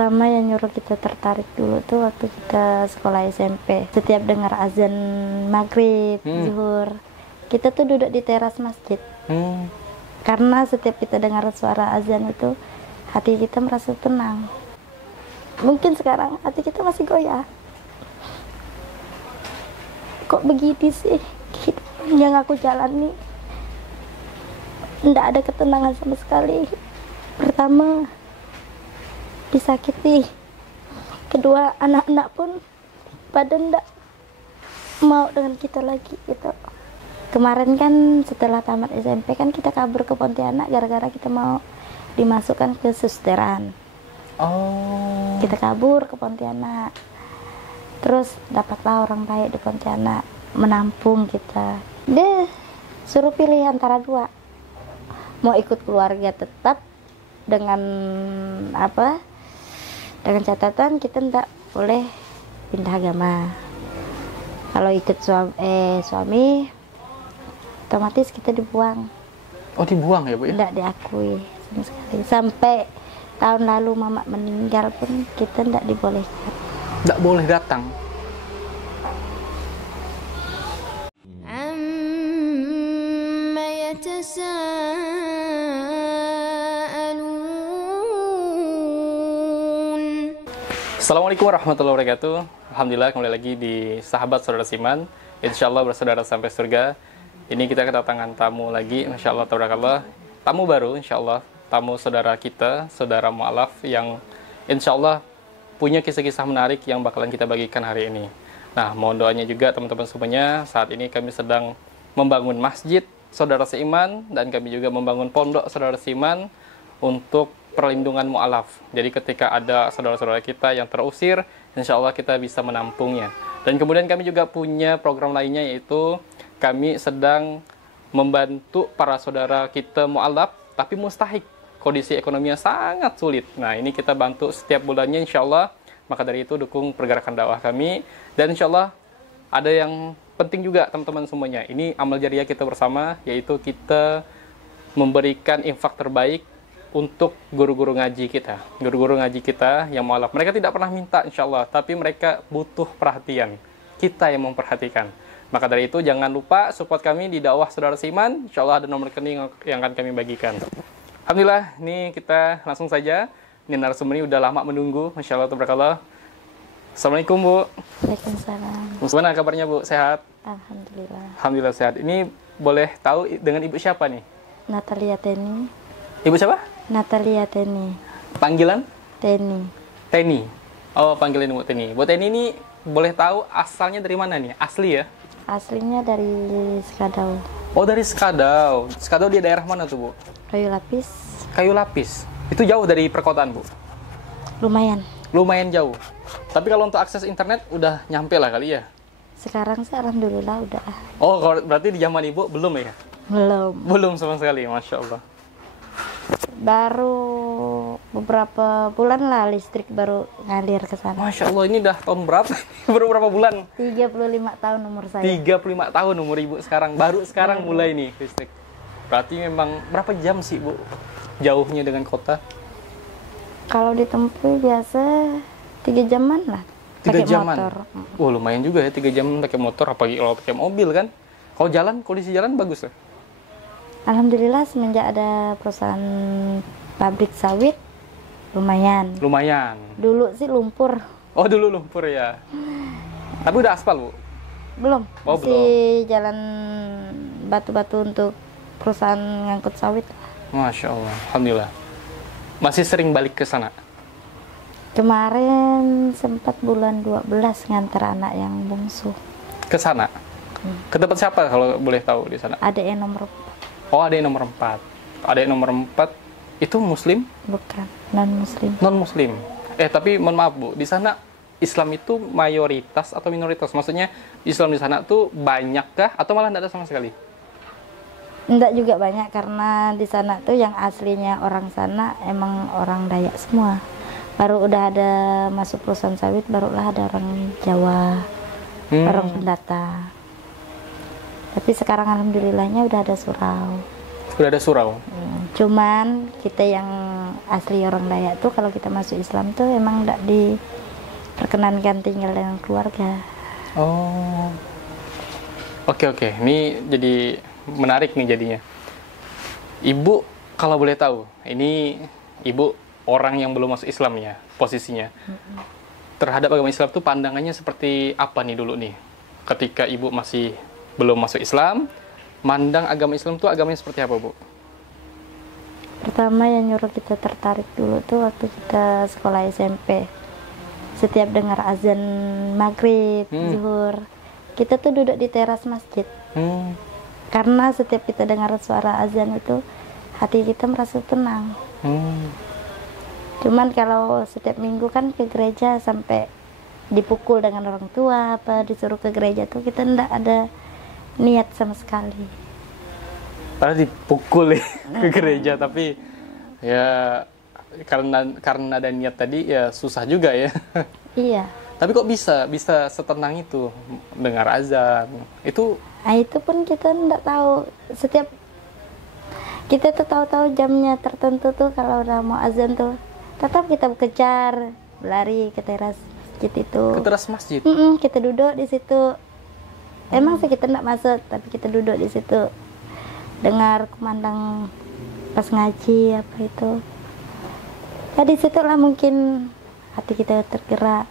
pertama yang nyuruh kita tertarik dulu tuh waktu kita sekolah SMP. Setiap dengar azan maghrib, zuhur, kita tuh duduk di teras masjid. Karena setiap kita dengar suara azan itu, hati kita merasa tenang. Mungkin sekarang hati kita masih goyah. Kok begini sih kehidupan yang aku jalani? Nggak ada ketenangan sama sekali. Pertama, disakiti. Kedua, anak-anak pun pada nggak mau dengan kita lagi gitu. Kemarin kan setelah tamat SMP kan kita kabur ke Pontianak gara-gara kita mau dimasukkan ke susteran. Kita kabur ke Pontianak. Terus dapatlah orang baik di Pontianak menampung kita. Dia suruh pilih antara dua. Mau ikut keluarga tetap dengan apa? Dengan catatan kita tidak boleh pindah agama. Kalau ikut suami, otomatis kita dibuang. Oh, dibuang ya, Bu? Ya? Tidak diakui sama sekali. Sampai tahun lalu mama meninggal pun kita tidak dibolehkan. Tidak boleh datang. Assalamualaikum warahmatullahi wabarakatuh. Alhamdulillah kembali lagi di Sahabat Saudara Siman. Insyaallah bersaudara sampai surga. Ini kita kedatangan tamu lagi, insyaallah tabarakallah. Tamu baru insyaallah, tamu saudara kita, saudara mu'alaf yang insyaallah punya kisah-kisah menarik yang bakalan kita bagikan hari ini. Nah, mohon doanya juga teman-teman semuanya. Saat ini kami sedang membangun masjid saudara seiman dan kami juga membangun pondok saudara seiman untuk perlindungan mu'alaf. Jadi ketika ada saudara-saudara kita yang terusir, insya Allah kita bisa menampungnya. Dan kemudian kami juga punya program lainnya, yaitu kami sedang membantu para saudara kita mu'alaf, tapi mustahik, kondisi ekonominya sangat sulit. Nah, ini kita bantu setiap bulannya insya Allah. Maka dari itu dukung pergerakan dakwah kami. Dan insya Allah ada yang penting juga teman-teman semuanya. Ini amal jariah kita bersama, yaitu kita memberikan infak terbaik untuk guru-guru ngaji kita. Guru-guru ngaji kita yang mu'alaf. Mereka tidak pernah minta insya Allah, tapi mereka butuh perhatian. Kita yang memperhatikan. Maka dari itu jangan lupa support kami di dakwah saudara seiman. Insya Allah ada nomor rekening yang akan kami bagikan. Alhamdulillah, ini kita langsung saja. Ini narasumber ini udah lama menunggu. Masya Allah, tabarakallah. Assalamualaikum, Bu. Waalaikumsalam. Gimana kabarnya, Bu? Sehat? Alhamdulillah. Alhamdulillah sehat. Ini boleh tahu dengan Ibu siapa nih? Natalia Teni. Ibu siapa? Natalia Teni. Panggilan? Teni. Teni. Oh, panggilan Bu Teni. Bu Teni ini boleh tahu asalnya dari mana nih? Asli ya? Aslinya dari Skadau. Oh, dari Skadau. Skadau di daerah mana tuh, Bu? Kayu lapis. Kayu lapis. Itu jauh dari perkotaan, Bu? Lumayan. Lumayan jauh. Tapi kalau untuk akses internet udah nyampe lah kali ya? Sekarang sih alhamdulillah udah. Oh, berarti di zaman Ibu belum ya? Belum. Belum sama sekali, Masya Allah. Baru beberapa bulan lah listrik baru ngalir ke sana. Masya Allah, ini udah tahun berapa? Baru berapa bulan? 35 tahun umur saya. 35 tahun umur Ibu sekarang. Baru sekarang mulai nih listrik. Berarti memang berapa jam sih, Bu? Jauhnya dengan kota? Kalau ditempuh biasa 3 jaman lah. 3 jaman? Motor. Oh, lumayan juga ya 3 jam pakai motor, apalagi kalau pakai mobil kan. Kalau jalan, kondisi jalan bagus lah. Alhamdulillah semenjak ada perusahaan pabrik sawit lumayan. Lumayan. Dulu sih lumpur. Oh, dulu lumpur ya. Tapi udah aspal, Bu? Belum. Oh, masih jalan batu-batu untuk perusahaan ngangkut sawit. Masya Allah. Alhamdulillah. Masih sering balik ke sana? Kemarin sempat bulan 12 ngantar anak yang bungsu. Ke sana? Ke tempat siapa kalau boleh tahu di sana? Ada yang nomor 4. Oh, ada yang nomor 4. Ada yang nomor 4 itu muslim? Bukan, non-muslim. Non-muslim. Tapi mohon maaf, Bu, di sana Islam itu mayoritas atau minoritas? Maksudnya Islam di sana tuh banyakkah atau malah tidak ada sama sekali? Enggak juga banyak, karena di sana tuh yang aslinya orang sana emang orang Dayak semua. Baru udah ada masuk perusahaan sawit, barulah ada orang Jawa, orang pendatang. Tapi sekarang alhamdulillahnya udah ada surau. Udah ada surau. Cuman kita yang asli orang Dayak tuh kalau kita masuk Islam tuh emang nggak diperkenankan tinggal dengan keluarga. Oh. Oke. Ini jadi menarik nih jadinya. Ibu kalau boleh tahu, ini ibu orang yang belum masuk Islam ya posisinya. Terhadap agama Islam tuh pandangannya seperti apa nih dulu nih? Ketika ibu masih belum masuk Islam, mandang agama Islam tuh agamanya seperti apa, Bu? Pertama yang nyuruh kita tertarik dulu tuh waktu kita sekolah SMP. Setiap dengar azan maghrib, zuhur, kita tuh duduk di teras masjid. Karena setiap kita dengar suara azan itu, hati kita merasa tenang. Cuman kalau setiap minggu kan ke gereja sampai dipukul dengan orang tua, apa disuruh ke gereja tuh kita ndak ada niat sama sekali. Padahal dipukul ya ke gereja, tapi ya karena ada niat tadi ya susah juga ya. Iya. Tapi kok bisa setenang itu dengar azan itu? Nah, itu pun kita nggak tahu. Setiap kita tuh tahu-tahu jamnya tertentu tuh kalau udah mau azan tuh tetap kita kejar, berlari ke teras masjid itu. Ke teras masjid? Kita duduk di situ. Emang sih kita nggak masuk, tapi kita duduk di situ. Dengar kumandang pas ngaji apa itu. Ya di situlah mungkin hati kita tergerak.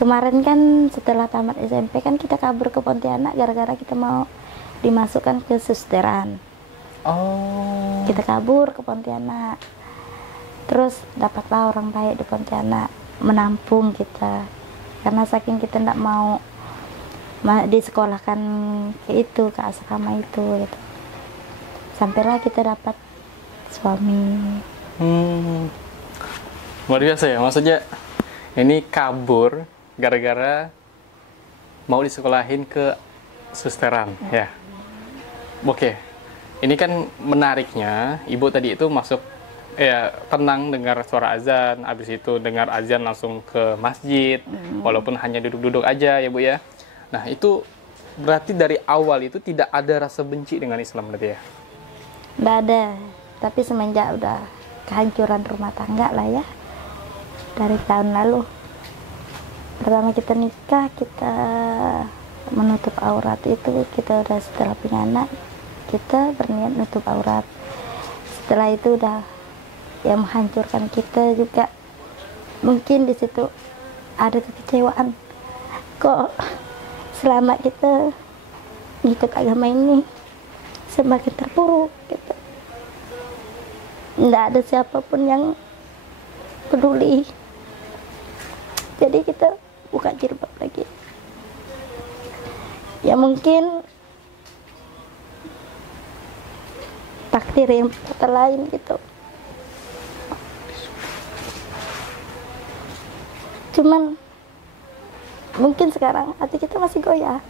Kemarin kan setelah tamat SMP kan kita kabur ke Pontianak gara-gara kita mau dimasukkan ke susteran. Oh. Kita kabur ke Pontianak. Terus dapatlah orang baik di Pontianak menampung kita. Karena saking kita tidak mau disekolahkan ke asrama itu gitu. Sampailah kita dapat suami. Luar biasa ya, maksudnya ini kabur gara-gara mau disekolahin ke susteran ya. Oke, ini kan menariknya ibu tadi itu masuk ya tenang dengar suara azan, habis itu dengar azan langsung ke masjid, walaupun hanya duduk-duduk aja ya Bu ya. Nah itu berarti dari awal itu tidak ada rasa benci dengan Islam berarti ya? Nggak ada, tapi semenjak udah kehancuran rumah tangga lah ya dari tahun lalu. Pertama kita nikah, kita menutup aurat itu kita udah setelah punya anak kita berniat menutup aurat. Setelah itu udah yang menghancurkan kita juga. Mungkin di situ ada kekecewaan. Kok selama kita ngikut agama ini semakin terpuruk gitu. Nggak ada siapapun yang peduli. Jadi kita buka jilbab lagi. Ya mungkin takdir yang kata lain gitu. Cuman mungkin sekarang hati kita masih goyah.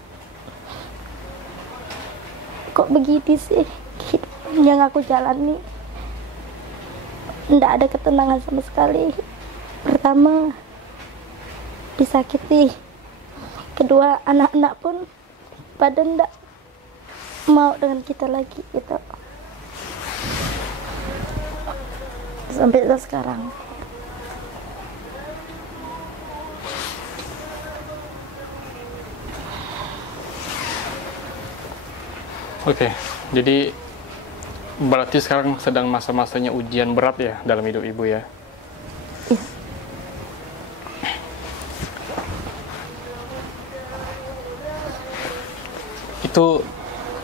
Kok begini sih kehidupan yang aku jalani? Nggak ada ketenangan sama sekali. Pertama, disakiti. Kedua, anak-anak pun pada nggak mau dengan kita lagi gitu. Sampai sekarang. Oke, jadi berarti sekarang sedang masa-masanya ujian berat ya dalam hidup ibu ya? Iya. Itu,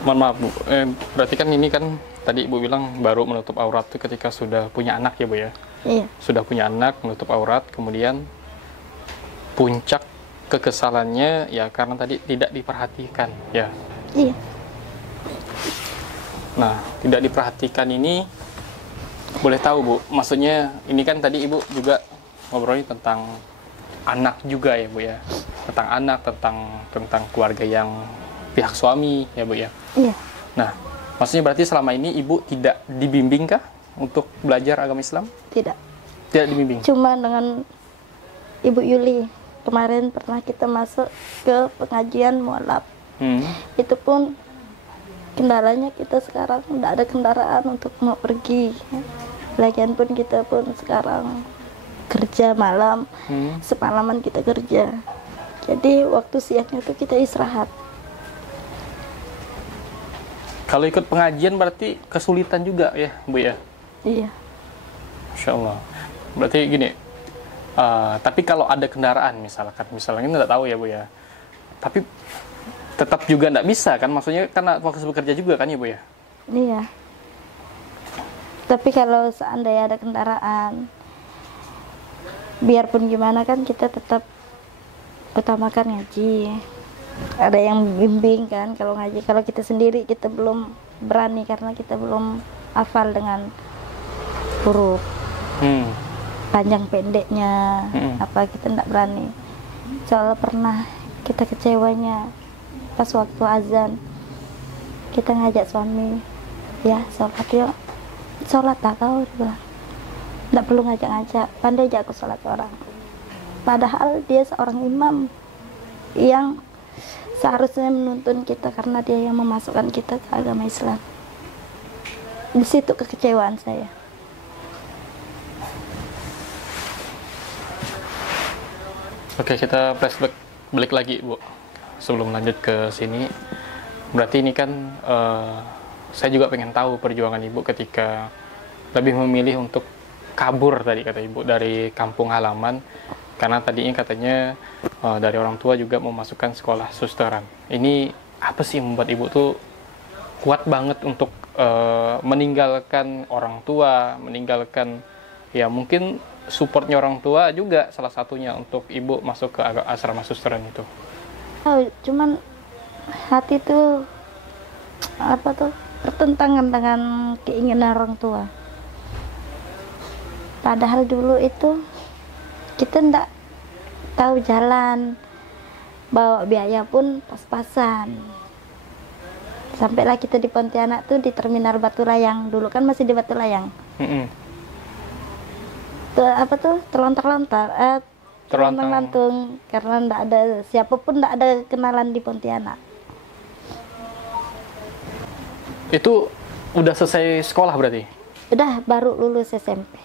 mohon maaf Bu, berarti kan ini kan tadi ibu bilang baru menutup aurat itu ketika sudah punya anak ya Bu ya? Iya. Sudah punya anak, menutup aurat, kemudian puncak kekesalannya ya karena tadi tidak diperhatikan ya? Iya. Nah, tidak diperhatikan ini boleh tahu Bu, maksudnya ini kan tadi Ibu juga ngobrolin tentang anak juga ya Bu ya, tentang anak, tentang keluarga yang pihak suami ya Bu ya. Iya. Nah, maksudnya berarti selama ini Ibu tidak dibimbing kah untuk belajar agama Islam? Tidak. Tidak dibimbing? Cuma dengan Ibu Yuli, kemarin pernah kita masuk ke pengajian mualaf. Itu pun Kendalanya kita sekarang tidak ada kendaraan untuk mau pergi. Lagian pun kita pun sekarang kerja malam, semalaman kita kerja. Jadi waktu siangnya tuh kita istirahat. Kalau ikut pengajian berarti kesulitan juga ya, Bu ya? Iya. Masya Allah. Berarti gini, tapi kalau ada kendaraan misalnya nggak tahu ya Bu ya, tapi tetap juga nggak bisa kan? Maksudnya karena fokus bekerja juga kan ya Bu ya? Iya. Tapi kalau seandainya ada kendaraan, biarpun gimana kan kita tetap utamakan ngaji. Ada yang bimbing kan kalau ngaji. Kalau kita sendiri kita belum berani karena kita belum hafal dengan huruf panjang pendeknya, apa kita tidak berani. Soalnya pernah kita kecewanya pas waktu azan, kita ngajak suami, ya sholat yuk, sholat tak kau, dia bilang tidak perlu ngajak-ngajak, pandai aja aku sholat orang. Padahal dia seorang imam yang seharusnya menuntun kita karena dia yang memasukkan kita ke agama Islam. Di situ kekecewaan saya. Oke, kita flashback balik lagi Bu. Sebelum lanjut ke sini, berarti ini kan saya juga pengen tahu perjuangan Ibu ketika lebih memilih untuk kabur tadi kata Ibu dari kampung halaman, karena tadinya katanya dari orang tua juga memasukkan sekolah susteran. Ini apa sih yang membuat Ibu tuh kuat banget untuk meninggalkan orang tua, meninggalkan ya mungkin supportnya orang tua juga salah satunya untuk Ibu masuk ke asrama susteran itu? Oh, cuman hati tuh apa tuh bertentangan dengan keinginan orang tua. Padahal dulu itu kita ndak tahu jalan, bawa biaya pun pas-pasan. Sampailah kita di Pontianak tuh di terminal Batu Layang, dulu kan masih di Batu Layang. Tuh apa tuh terlontar-lontar, terlontar-lantung karena ndak ada siapapun, ndak ada kenalan di Pontianak. Itu udah selesai sekolah berarti? Udah baru lulus SMP.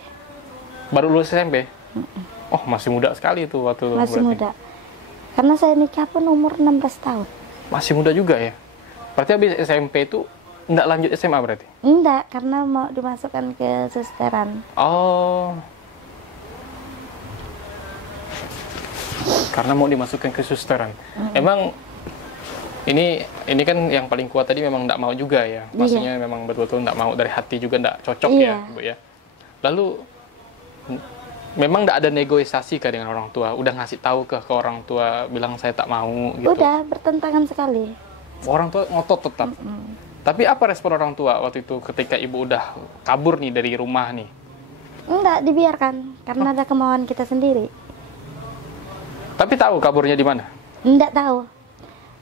Baru lulus SMP? Oh, masih muda sekali itu waktu masih berarti. Muda. Karena saya nikah pun umur 16 tahun. Masih muda juga ya? Berarti habis SMP itu nggak lanjut SMA berarti? Enggak, karena mau dimasukkan ke susteran. Oh. Karena mau dimasukkan ke susteran. Emang ini kan yang paling kuat tadi memang nggak mau juga ya? Maksudnya memang betul-betul nggak mau, dari hati juga nggak cocok ya, Bu ya? Lalu memang nggak ada negosiasi kah dengan orang tua? Udah ngasih tahu ke orang tua, bilang saya tak mau gitu? Udah, bertentangan sekali. Orang tua ngotot tetap? Tapi apa respon orang tua waktu itu ketika Ibu udah kabur nih dari rumah nih? Enggak, dibiarkan. Karena ada kemauan kita sendiri. Tapi tahu kaburnya di mana? Enggak tahu.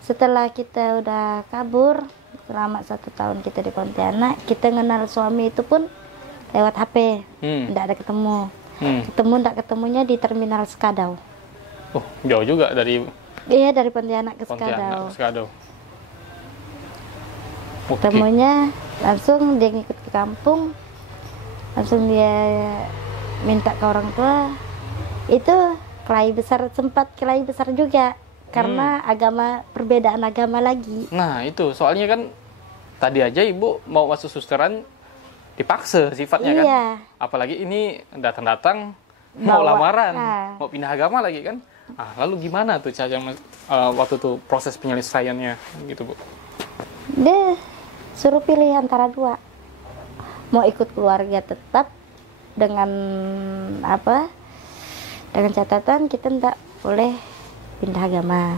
Setelah kita udah kabur, selama 1 tahun kita di Pontianak, kita kenal suami itu pun lewat HP. Enggak ada ketemu. Enggak ketemunya di terminal Skadau. Oh, jauh juga dari... Iya, dari Pontianak ke Skadau. Okay. Ketemunya langsung dia ngikut ke kampung, langsung dia minta ke orang tua. Itu sempat kelahi besar juga karena perbedaan agama lagi. Nah itu soalnya kan tadi aja Ibu mau masuk susteran dipaksa sifatnya kan, apalagi ini datang mau lamaran, mau pindah agama lagi kan. Lalu gimana tuh cara waktu itu proses penyelesaiannya gitu Bu? Dia suruh pilih antara 2, mau ikut keluarga tetap dengan dengan catatan kita tidak boleh pindah agama.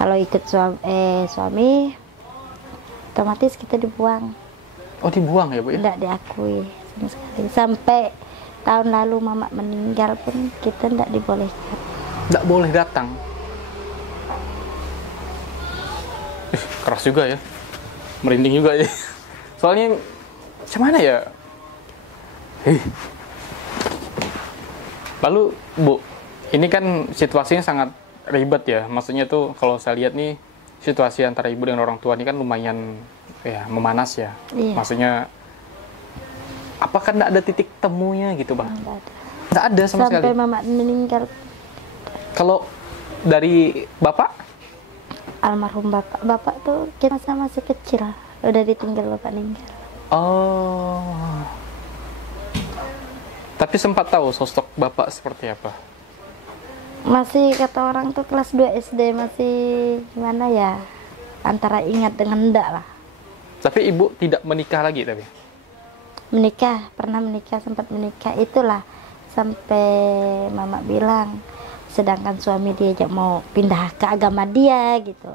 Kalau ikut suami otomatis kita dibuang. Oh, dibuang ya Bu ya? Tidak diakui sama sekali. Sampai tahun lalu mama meninggal pun kita tidak dibolehkan. Tidak boleh datang? Keras juga ya, merinding juga ya. Soalnya gimana ya? Lalu Bu, ini kan situasinya sangat ribet ya. Maksudnya tuh kalau saya lihat nih, situasi antara ibu dengan orang tua ini kan lumayan ya memanas ya. Iya. Maksudnya apakah nggak ada titik temunya gitu bang? Nggak ada. Nggak ada sama sekali. Sampai mama meninggal. Kalau dari bapak? Almarhum bapak tuh kita masih kecil, udah ditinggal bapak meninggal. Oh. Tapi sempat tahu sosok bapak seperti apa? Masih kata orang tuh kelas 2 SD, masih gimana ya, antara ingat dengan enggak lah. Tapi ibu tidak menikah lagi tapi? Menikah, pernah menikah, sempat menikah, itulah sampai mama bilang, sedangkan suami diajak mau pindah ke agama dia gitu.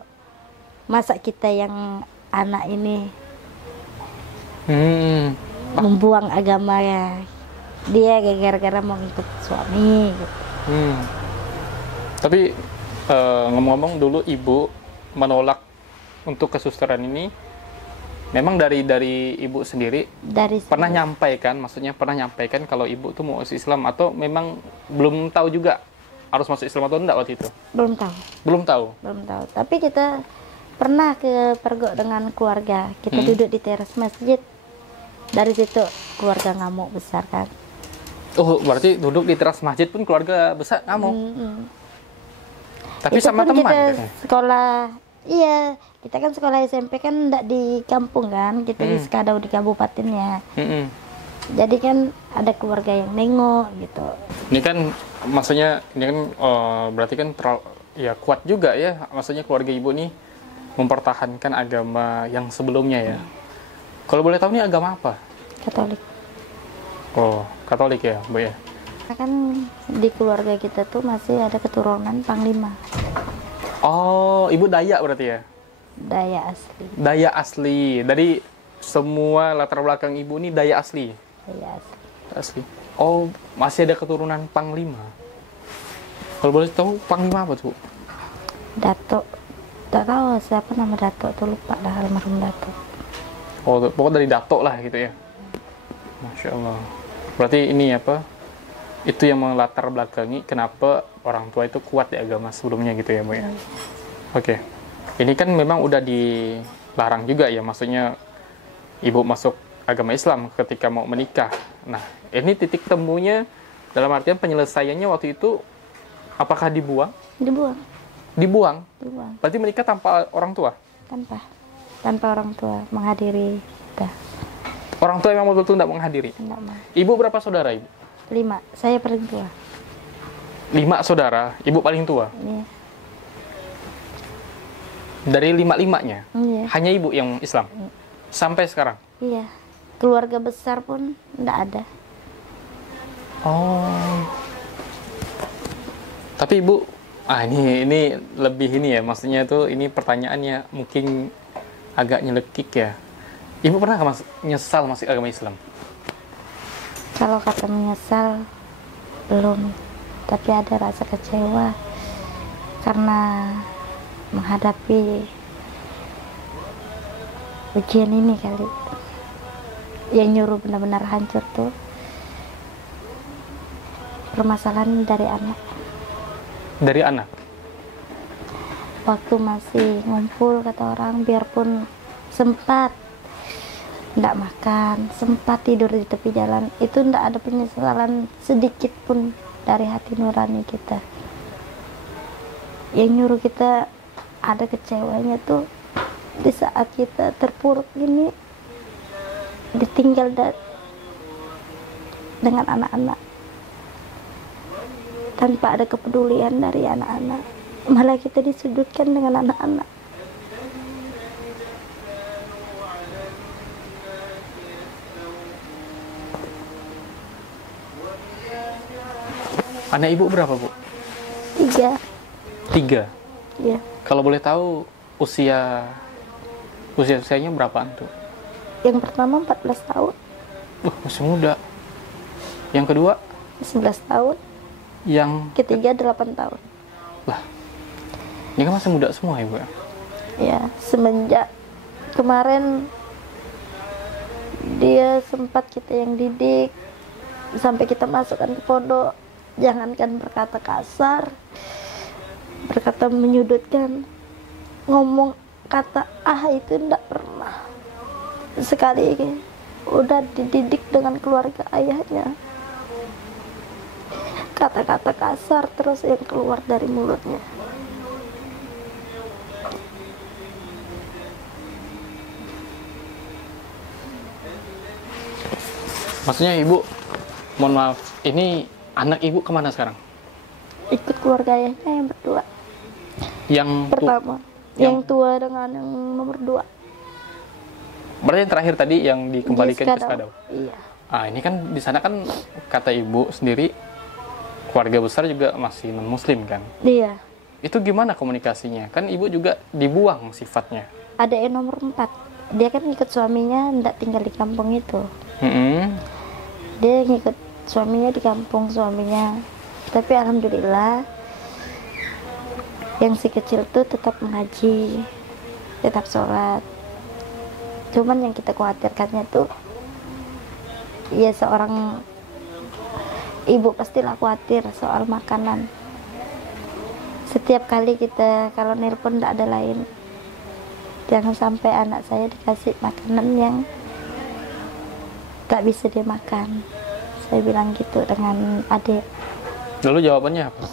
Masa kita yang anak ini membuang agama ya dia gara-gara mau ikut suami gitu. Tapi ngomong-ngomong dulu ibu menolak untuk kesusteran ini memang dari ibu sendiri pernah nyampaikan, maksudnya pernah nyampaikan kalau ibu tuh mau masuk Islam atau memang belum tahu juga harus masuk Islam atau enggak waktu itu? Belum tahu. Belum tahu. Belum tahu. Tapi kita pernah ke Pergok dengan keluarga. Kita duduk di teras masjid. Dari situ keluarga ngamuk besar kan. Oh, berarti duduk di teras masjid pun keluarga besar ngamuk. Tapi itu sama pun teman kita katanya. sekolah, iya, kita kan sekolah SMP kan enggak di kampung kan, kita di Sekadau di kabupatennya. Jadi kan ada keluarga yang nengok gitu. Ini kan maksudnya ini kan berarti kan ya kuat juga ya, maksudnya keluarga ibu nih mempertahankan agama yang sebelumnya ya. Kalau boleh tahu nih agama apa? Katolik. Oh, Katolik ya, Bu ya. Kan di keluarga kita tuh masih ada keturunan Panglima. Oh, ibu Dayak berarti ya? Dayak asli. Dayak asli. Dari semua latar belakang ibu ini Dayak asli. Dayak asli. Asli. Oh, masih ada keturunan Panglima. Kalau boleh tahu Panglima apa tuh? Dato. Tak tahu siapa nama Dato tuh, lupa dah, almarhum Dato. Oh, pokoknya dari Dato lah gitu ya. Masya Allah. Berarti ini apa? Itu yang melatar belakangi kenapa orang tua itu kuat di agama sebelumnya gitu ya, Bu ya. Oke. Ini kan memang udah dilarang juga ya, maksudnya ibu masuk agama Islam ketika mau menikah. Nah, ini titik temunya dalam artian penyelesaiannya waktu itu apakah dibuang? Dibuang. Dibuang. Dibuang. Berarti menikah tanpa orang tua? Tanpa orang tua menghadiri kita. Orang tua memang betul-betul tidak menghadiri? Enggak mau. Ibu berapa saudara ibu? 5, saya paling tua. 5 saudara, ibu paling tua? Iya. Dari 5-5-nya? Iya. Hanya ibu yang Islam? Sampai sekarang? Iya. Keluarga besar pun enggak ada. Oh. Tapi ibu, ini lebih ini ya, maksudnya tuh ini pertanyaannya mungkin agak nyelekik ya. Ibu pernah nyesal masuk agama Islam? Kalau kata menyesal, belum. Tapi ada rasa kecewa karena menghadapi ujian ini kali. Yang nyuruh benar-benar hancur tuh permasalahan dari anak. Dari anak? Waktu masih ngumpul kata orang, biarpun sempat nggak makan, sempat tidur di tepi jalan, itu nggak ada penyesalan sedikit pun dari hati nurani kita. Yang nyuruh kita ada kecewanya tuh di saat kita terpuruk gini, ditinggal dengan anak-anak tanpa ada kepedulian dari anak-anak, malah kita disudutkan dengan anak-anak. Anak ibu berapa, Bu? 3. 3? Iya. Kalau boleh tahu usianya berapaan tuh? Yang pertama 14 tahun. Masih muda. Yang kedua? 11 tahun. Yang ketiga 8 tahun. Lah, ini kan masih muda semua ibu ya? Ya, semenjak kemarin dia sempat kita yang didik sampai kita masukkan ke pondok. Jangankan berkata kasar, berkata menyudutkan, ngomong kata itu enggak pernah. Sekali udah dididik dengan keluarga ayahnya, kata-kata kasar terus yang keluar dari mulutnya. Maksudnya ibu, mohon maaf, ini anak ibu kemana sekarang? Ikut keluarga ayahnya yang berdua. Yang Pertama, yang tua dengan yang nomor 2. Berarti yang terakhir tadi yang dikembalikan ke Skadau. Iya. Ini kan di sana kan kata ibu sendiri keluarga besar juga masih non muslim kan? Iya. Itu gimana komunikasinya? Kan ibu juga dibuang sifatnya. Ada yang nomor 4. Dia kan ngikut suaminya, ndak tinggal di kampung itu. Dia ngikut suaminya di kampung suaminya. Tapi alhamdulillah yang si kecil tuh tetap mengaji, tetap sholat. Cuman yang kita khawatirkannya tuh, ya seorang ibu pastilah khawatir soal makanan. Setiap kali kita kalau nelpon tidak ada lain, jangan sampai anak saya dikasih makanan yang tak bisa dia makan. Saya bilang gitu dengan adik. Lalu jawabannya apa?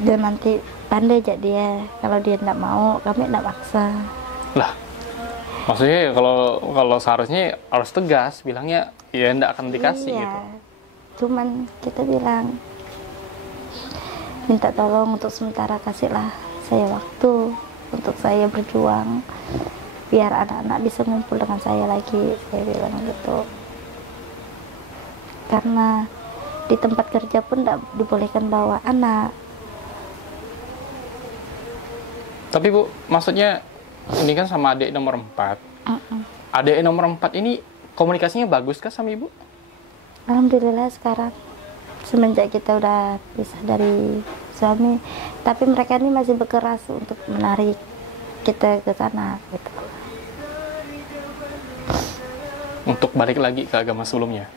Dia nanti pandai aja dia, kalau dia tidak mau kami tidak paksa. Lah, maksudnya kalau seharusnya harus tegas bilangnya ya tidak akan dikasih iya. gitu. Cuman kita bilang minta tolong untuk sementara kasihlah saya waktu untuk saya berjuang biar anak-anak bisa ngumpul dengan saya lagi, saya bilang gitu. Karena di tempat kerja pun tidak dibolehkan bawa anak. Tapi Bu, maksudnya ini kan sama adik nomor 4. Adik nomor 4 ini komunikasinya bagus kah sama ibu? Alhamdulillah sekarang semenjak kita udah pisah dari suami, tapi mereka ini masih berkeras untuk menarik kita ke sana gitu. Untuk balik lagi ke agama sebelumnya.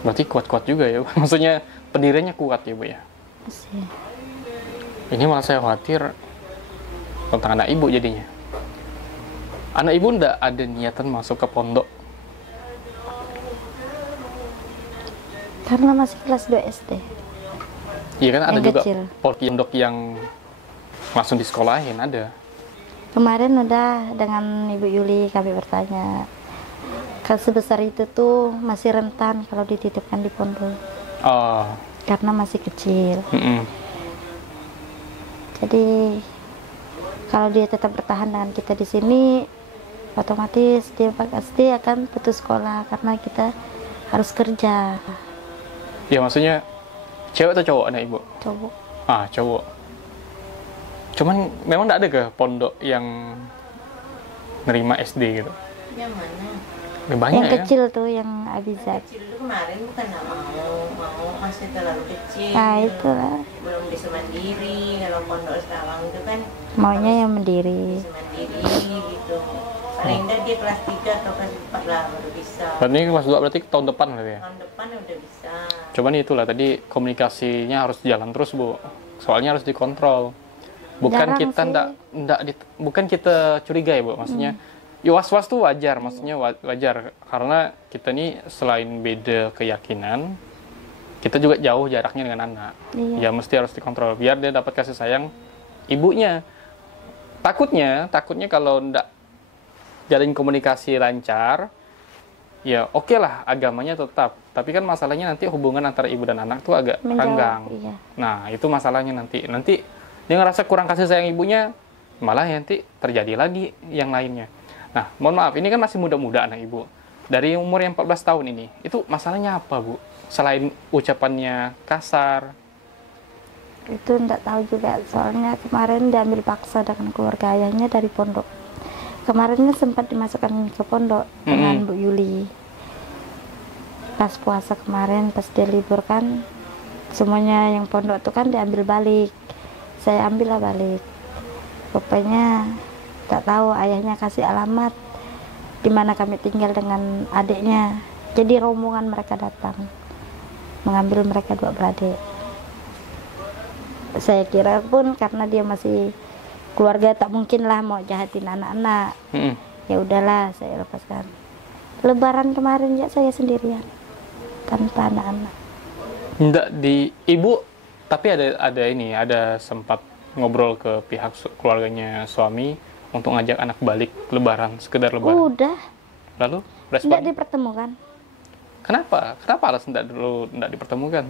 Berarti kuat-kuat juga ya, maksudnya pendiriannya kuat ya Bu ya. Masih. Ini malah saya khawatir tentang anak ibu jadinya. Anak ibu ndak ada niatan masuk ke pondok? Karena masih kelas 2 SD. Iya kan ada Yang juga kecil. pondok yang langsung disekolahin ada. Kemarin udah dengan Ibu Yuli kami bertanya, kalau sebesar itu tuh masih rentan kalau dititipkan di pondok. Oh. Karena masih kecil. Jadi kalau dia tetap bertahan dengan kita di sini, otomatis dia pasti akan putus sekolah karena kita harus kerja. Ya maksudnya cewek atau cowok anak ibu? Cowok. Cowok. Cuman memang nggak ada ke pondok yang nerima SD gitu? Yang mana? Banyak Yang ya? kecil tuh yang Abizat. Kecil itu kemarin bukan nggak mau masih terlalu kecil. Nah itulah. Belum bisa mandiri. Kalau pondok sekarang itu kan Maunya yang mandiri. bisa mandiri gitu. Paling enggak dia kelas 3 atau kelas 4 lah baru bisa. Berarti kelas 2 berarti tahun depan berarti ya? Tahun depan udah bisa. Cuman itulah tadi komunikasinya harus jalan terus Bu. Soalnya harus dikontrol. Bukan Jarang kita sih. bukan kita curiga ya Bu. Maksudnya ya was-was tuh wajar, maksudnya wajar karena kita nih selain beda keyakinan, kita juga jauh jaraknya dengan anak. Iya. Ya mesti harus dikontrol biar dia dapat kasih sayang ibunya. Takutnya kalau ndak jalin komunikasi lancar, ya oke lah agamanya tetap. Tapi kan masalahnya nanti hubungan antara ibu dan anak tuh agak Menjauh, renggang. iya. Nah itu masalahnya nanti dia ngerasa kurang kasih sayang ibunya, malah nanti terjadi lagi yang lainnya. Nah, mohon maaf, ini kan masih muda-muda anak ibu. Dari umur yang 14 tahun ini, itu masalahnya apa, Bu? Selain ucapannya kasar. Itu enggak tahu juga, soalnya kemarin diambil paksa dengan keluarga ayahnya dari pondok. Kemarinnya sempat dimasukkan ke pondok dengan Bu Yuli. Pas puasa kemarin, pas dia libur kan, semuanya yang pondok itu kan diambil balik. Saya ambillah balik. Rupanya tak tahu ayahnya kasih alamat di mana kami tinggal dengan adiknya. Jadi rombongan mereka datang. mengambil mereka dua beradik. Saya kira pun karena dia masih keluarga, tak mungkin lah mau jahatin anak-anak. Ya udahlah, saya lepaskan. Lebaran kemarin ya saya sendirian tanpa anak-anak. Enggak di ibu, tapi ada sempat ngobrol ke pihak keluarganya suami untuk ngajak anak balik lebaran, sekedar lebaran. Udah. Lalu Tidak respon? dipertemukan. Kenapa alasan tidak dipertemukan?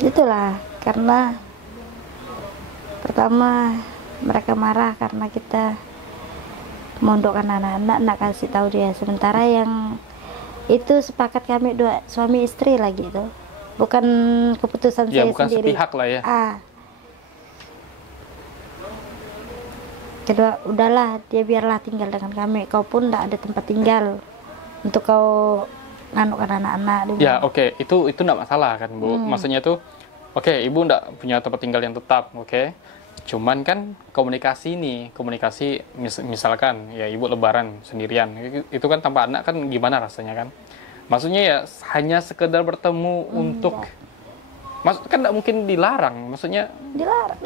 Itulah karena pertama mereka marah karena kita mondokkan anak-anak, nak kasih tahu dia. Sementara yang itu sepakat kami dua suami istri lagi itu, bukan keputusan Ya saya bukan sendiri. sepihak lah ya. Kedua, udahlah dia biarlah tinggal dengan kami. Kau pun tidak ada tempat tinggal untuk kau nganukan anak-anak. Ya oke, itu enggak masalah kan Bu. Maksudnya tuh oke, ibu enggak punya tempat tinggal yang tetap, oke. Cuman kan komunikasi misalkan ya ibu lebaran sendirian, itu kan tanpa anak kan gimana rasanya kan. Maksudnya ya hanya sekedar bertemu untuk kan enggak mungkin dilarang, maksudnya dilarang,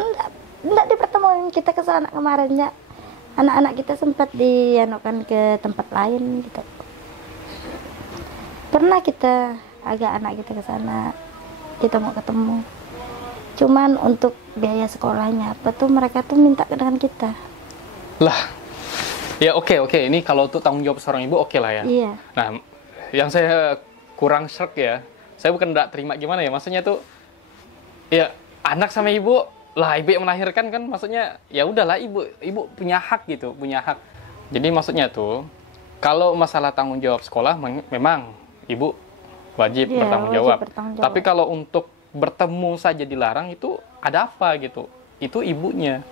enggak dipertemukan. Kita ke sana kemarinnya, anak-anak kita sempat dianukan ke tempat lain gitu. Pernah kita agak anak kita ke sana, kita mau ketemu. Cuman untuk biaya sekolahnya apa tuh mereka tuh minta dengan kita. Lah. Ya oke. Ini kalau untuk tanggung jawab seorang ibu oke lah ya. Iya. Nah, yang saya kurang srek ya. Saya bukan enggak terima gimana ya. Maksudnya tuh ya anak sama ibu lah, ibu yang melahirkan kan, maksudnya ya udahlah ibu punya hak gitu, punya hak. Jadi maksudnya tuh kalau masalah tanggung jawab sekolah memang ibu wajib bertanggung jawab. Tapi kalau untuk bertemu saja dilarang, itu ada apa gitu? Itu ibunya.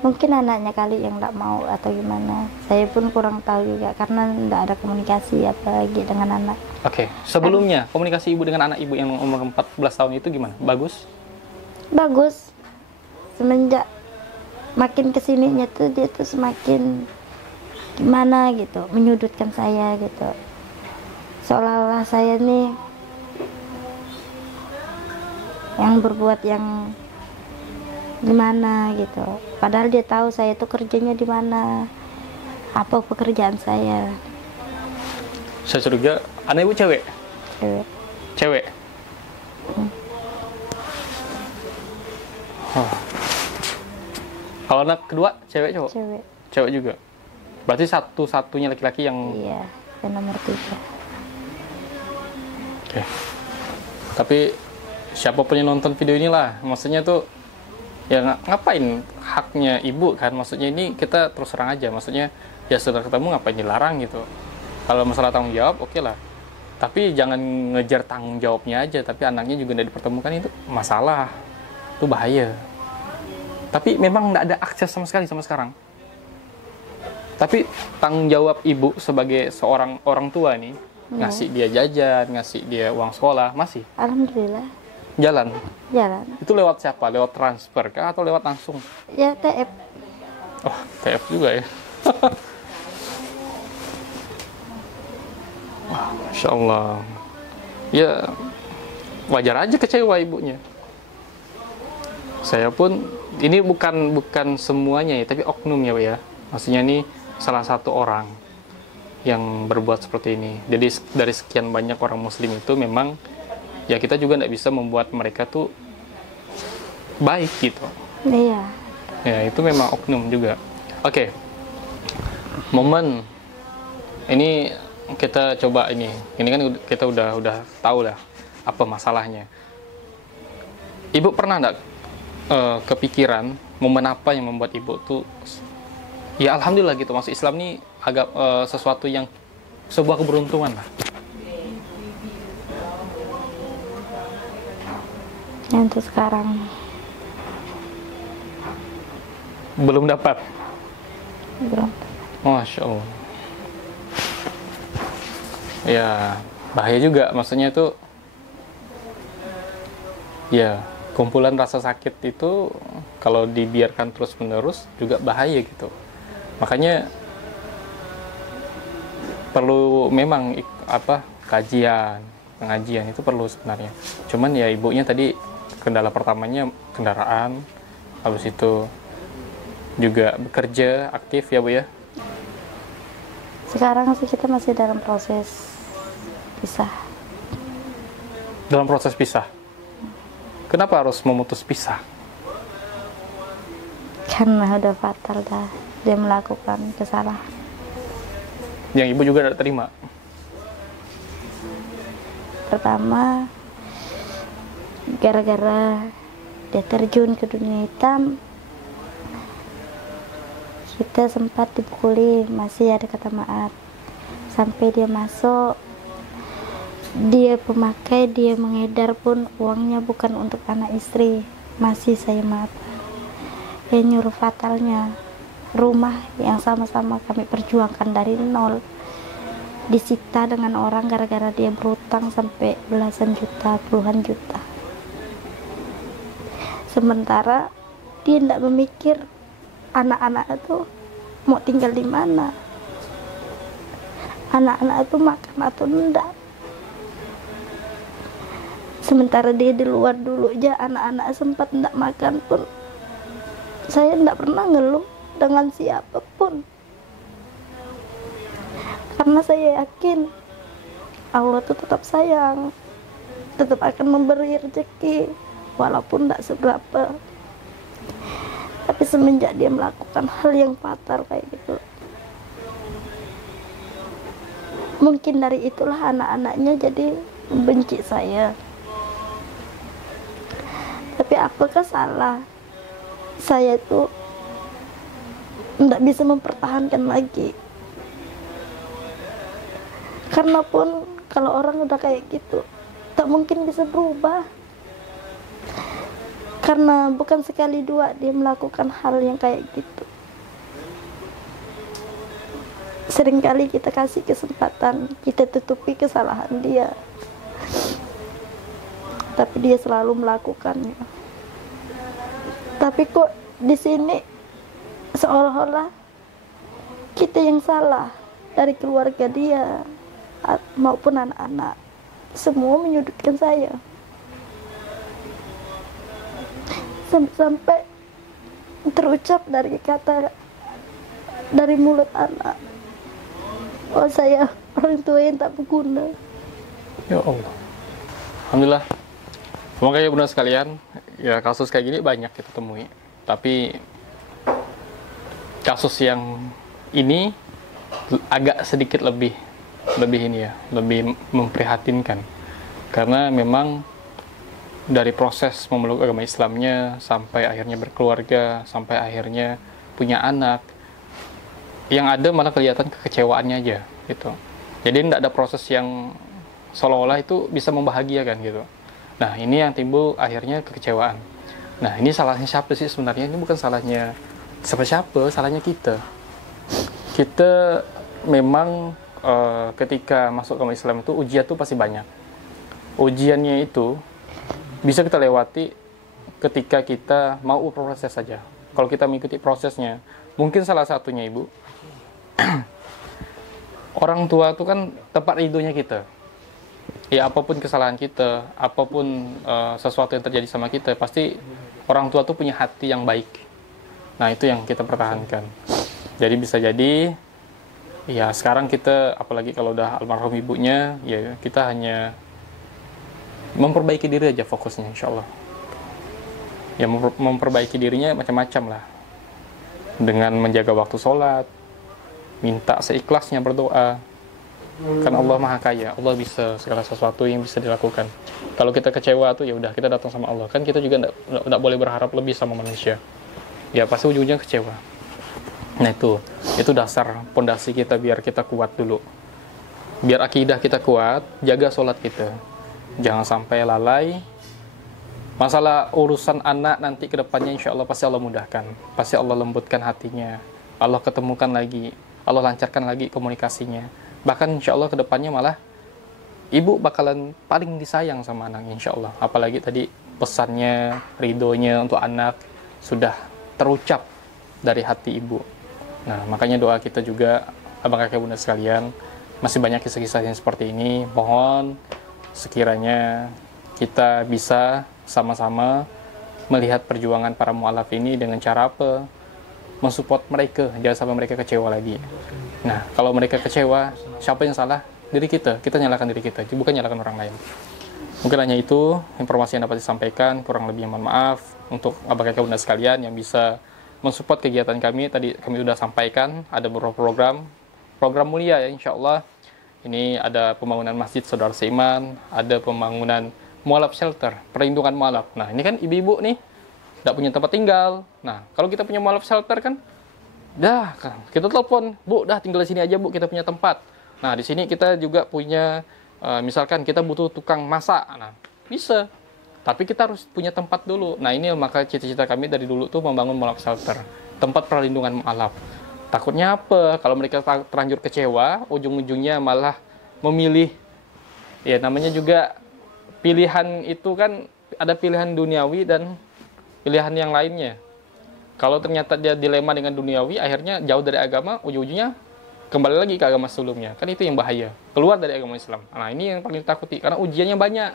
Mungkin anaknya kali yang nggak mau atau gimana. Saya pun kurang tahu juga karena nggak ada komunikasi apalagi dengan anak. Oke, sebelumnya komunikasi ibu dengan anak ibu yang umur 14 tahun itu gimana? Bagus? Bagus. Semenjak makin kesininya tuh dia tuh semakin gimana gitu, menyudutkan saya gitu. Seolah-olah saya nih yang berbuat yang gimana gitu. Padahal dia tahu saya tuh kerjanya di mana, apa pekerjaan saya. Saya curiga anak ibu cewek? Cewek. Kalau anak kedua cewek cowok? Cewek juga. Berarti satu-satunya laki-laki yang... Iya, yang nomor 3. Oke. Tapi siapapun yang nonton video ini lah, maksudnya tuh ya ngapain haknya ibu kan, maksudnya ini kita terus terang aja, maksudnya ya sudah ketemu ngapain dilarang gitu. Kalau masalah tanggung jawab oke lah, tapi jangan ngejar tanggung jawabnya aja tapi anaknya juga tidak dipertemukan, itu masalah, itu bahaya. Tapi memang tidak ada akses sama sekali sama sekarang. Tapi tanggung jawab ibu sebagai seorang orang tua nih, ngasih dia jajan, ngasih dia uang sekolah, masih? Alhamdulillah. Jalan? Itu lewat siapa? Lewat transfer kah atau lewat langsung? Ya TF. Oh, TF juga ya. Wah, Masya Allah. Ya, wajar aja kecewa ibunya. Saya pun, ini bukan semuanya ya, tapi oknum ya. Maksudnya ini salah satu orang yang berbuat seperti ini. Jadi dari sekian banyak orang muslim itu memang ya kita juga tidak bisa membuat mereka tuh baik gitu. Iya. Ya itu memang oknum juga. Oke. Momen ini kita coba ini kan kita udah tahu lah apa masalahnya. Ibu pernah enggak kepikiran momen apa yang membuat ibu tuh ya alhamdulillah gitu, masuk Islam nih agak sesuatu yang sebuah keberuntungan lah. Untuk sekarang belum dapat. belum. Masya Allah. Ya bahaya juga, maksudnya itu ya kumpulan rasa sakit itu kalau dibiarkan terus menerus juga bahaya gitu. Makanya perlu memang kajian, pengajian itu perlu sebenarnya. Cuman ya ibunya tadi kendala pertamanya kendaraan, habis itu juga bekerja aktif ya Bu ya. Sekarang sih kita masih dalam proses pisah. Dalam proses pisah. Kenapa harus memutus pisah? Karena udah fatal dah dia melakukan kesalahan. Yang ibu juga tidak terima. Pertama, gara-gara dia terjun ke dunia hitam, kita sempat dipukuli, masih ada kata maaf. Sampai dia masuk, dia pemakai, dia mengedar pun uangnya bukan untuk anak istri, masih saya maafkan. Yang nyuruh fatalnya, rumah yang sama-sama kami perjuangkan dari nol disita dengan orang gara-gara dia berutang sampai belasan juta, puluhan juta. Sementara dia tidak memikir anak-anak itu mau tinggal di mana, anak-anak itu makan atau enggak. Sementara dia di luar dulu aja anak-anak sempat enggak makan pun, saya enggak pernah ngeluh dengan siapapun. Karena saya yakin Allah itu tetap sayang, tetap akan memberi rezeki walaupun tidak seberapa. Tapi semenjak dia melakukan hal yang fatal kayak gitu, mungkin dari itulah anak-anaknya jadi membenci saya. Tapi apakah salah saya tuh tidak bisa mempertahankan lagi? Karena pun kalau orang udah kayak gitu tak mungkin bisa berubah. Karena bukan sekali dua dia melakukan hal yang kayak gitu. Seringkali kita kasih kesempatan, kita tutupi kesalahan dia, tapi dia selalu melakukannya. Tapi kok di sini seolah-olah kita yang salah, dari keluarga dia maupun anak-anak, semua menyudutkan saya. Sampai terucap dari kata, dari mulut anak, oh saya orang tua yang tak berguna. Ya Allah. Alhamdulillah. Semoga ya benar sekalian, ya kasus kayak gini banyak kita temui. Tapi kasus yang ini agak sedikit lebih ini ya, lebih memprihatinkan. Karena memang dari proses memeluk agama Islamnya sampai akhirnya berkeluarga, sampai akhirnya punya anak, yang ada malah kelihatan kekecewaannya aja gitu. Jadi tidak ada proses yang seolah-olah itu bisa membahagiakan gitu. Nah ini yang timbul akhirnya kekecewaan. Nah ini salahnya siapa sih sebenarnya? Ini bukan salahnya siapa-siapa, salahnya kita. Kita memang ketika masuk agama Islam itu ujian tuh pasti banyak. Ujiannya itu bisa kita lewati ketika kita mau proses saja. Kalau kita mengikuti prosesnya, mungkin salah satunya ibu, orang tua itu kan tempat ridhonya kita. Ya apapun kesalahan kita, apapun sesuatu yang terjadi sama kita, pasti orang tua tuh punya hati yang baik. Nah itu yang kita pertahankan. Jadi bisa jadi, ya sekarang kita, apalagi kalau udah almarhum ibunya, ya kita hanya memperbaiki diri aja fokusnya, insya Allah. Ya memperbaiki dirinya macam-macam lah. Dengan menjaga waktu sholat, minta seikhlasnya berdoa. Kan Allah Maha Kaya, Allah bisa segala sesuatu yang bisa dilakukan. Kalau kita kecewa tuh ya udah kita datang sama Allah. Kan kita juga enggak boleh berharap lebih sama manusia. Ya pasti ujungnya kecewa. Nah itu dasar pondasi kita biar kita kuat dulu. Biar akidah kita kuat, jaga sholat kita. Jangan sampai lalai. Masalah urusan anak nanti ke depannya insya Allah pasti Allah mudahkan. Pasti Allah lembutkan hatinya. Allah ketemukan lagi. Allah lancarkan lagi komunikasinya. Bahkan insya Allah ke depannya malah ibu bakalan paling disayang sama anaknya insya Allah. Apalagi tadi pesannya, ridhonya untuk anak sudah terucap dari hati ibu. Nah makanya doa kita juga abang kakek bunda sekalian, masih banyak kisah-kisah yang seperti ini. Mohon sekiranya kita bisa sama-sama melihat perjuangan para mu'alaf ini dengan cara apa? Mensupport mereka, jangan sampai mereka kecewa lagi. Nah, kalau mereka kecewa, siapa yang salah? Diri kita. Kita nyalakan diri kita, bukan nyalakan orang lain. Mungkin hanya itu informasi yang dapat disampaikan, kurang lebih mohon maaf untuk abang kakak bunda sekalian yang bisa mensupport kegiatan kami. Tadi kami sudah sampaikan ada beberapa program mulia ya, insya Allah. Ini ada pembangunan masjid saudara seiman, ada pembangunan mualaf shelter, perlindungan mualaf. Nah, ini kan ibu-ibu nih tidak punya tempat tinggal. Nah, kalau kita punya mualaf shelter kan, dah kita telepon, Bu, dah tinggal di sini aja Bu, kita punya tempat. Nah, di sini kita juga punya, misalkan kita butuh tukang masak, nah bisa. Tapi kita harus punya tempat dulu. Nah, ini maka cita-cita kami dari dulu tuh membangun mualaf shelter, tempat perlindungan mualaf. Takutnya apa? Kalau mereka terlanjur kecewa, ujung-ujungnya malah memilih, ya namanya juga pilihan itu kan ada pilihan duniawi dan pilihan yang lainnya. Kalau ternyata dia dilema dengan duniawi, akhirnya jauh dari agama, ujung-ujungnya kembali lagi ke agama sebelumnya. Kan itu yang bahaya, keluar dari agama Islam. Nah, ini yang paling ditakuti, karena ujiannya banyak.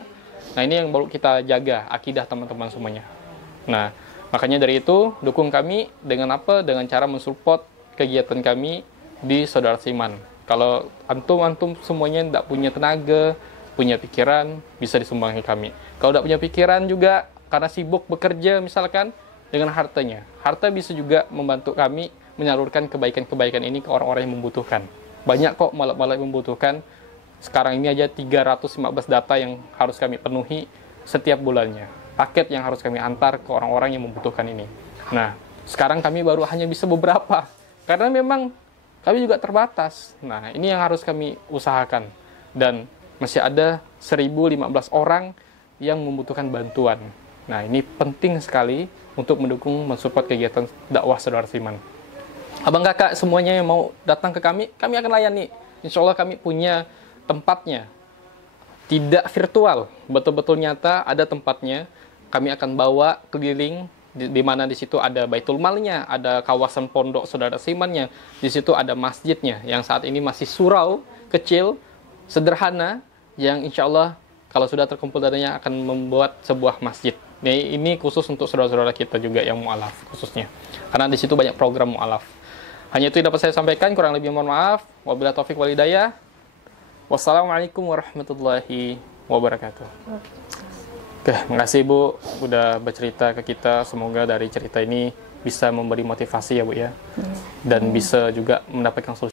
Nah, ini yang baru kita jaga, akidah teman-teman semuanya. Nah, makanya dari itu, dukung kami dengan apa? Dengan cara mensupport kegiatan kami di Saudara Seiman. Kalau antum semuanya tidak punya tenaga, punya pikiran, bisa disumbangkan kami. Kalau tidak punya pikiran juga, karena sibuk bekerja misalkan, dengan hartanya. Harta bisa juga membantu kami menyalurkan kebaikan-kebaikan ini ke orang-orang yang membutuhkan. Banyak kok malah yang membutuhkan. Sekarang ini aja 315 data yang harus kami penuhi setiap bulannya. Paket yang harus kami antar ke orang-orang yang membutuhkan ini. Nah, sekarang kami baru hanya bisa beberapa. Karena memang kami juga terbatas. Nah, ini yang harus kami usahakan. Dan masih ada 1015 orang yang membutuhkan bantuan. Nah, ini penting sekali untuk mendukung, mensupport kegiatan dakwah Saudara Seiman. Abang kakak semuanya yang mau datang ke kami akan layani. Insya Allah kami punya tempatnya. Tidak virtual, betul-betul nyata, ada tempatnya. Kami akan bawa keliling, di mana di situ ada Baitul Malnya, ada kawasan pondok Saudara Seimannya, di situ ada masjidnya yang saat ini masih surau, kecil, sederhana, yang insya Allah kalau sudah terkumpul dananya akan membuat sebuah masjid. Ini khusus untuk saudara-saudara kita juga yang mu'alaf khususnya, karena di situ banyak program mu'alaf. Hanya itu yang dapat saya sampaikan, kurang lebih mohon maaf. Wabillahi taufik wal hidayah. Wassalamualaikum warahmatullahi wabarakatuh. Oke, makasih Bu udah bercerita ke kita. Semoga dari cerita ini bisa memberi motivasi ya Bu ya. Dan bisa juga mendapatkan solusi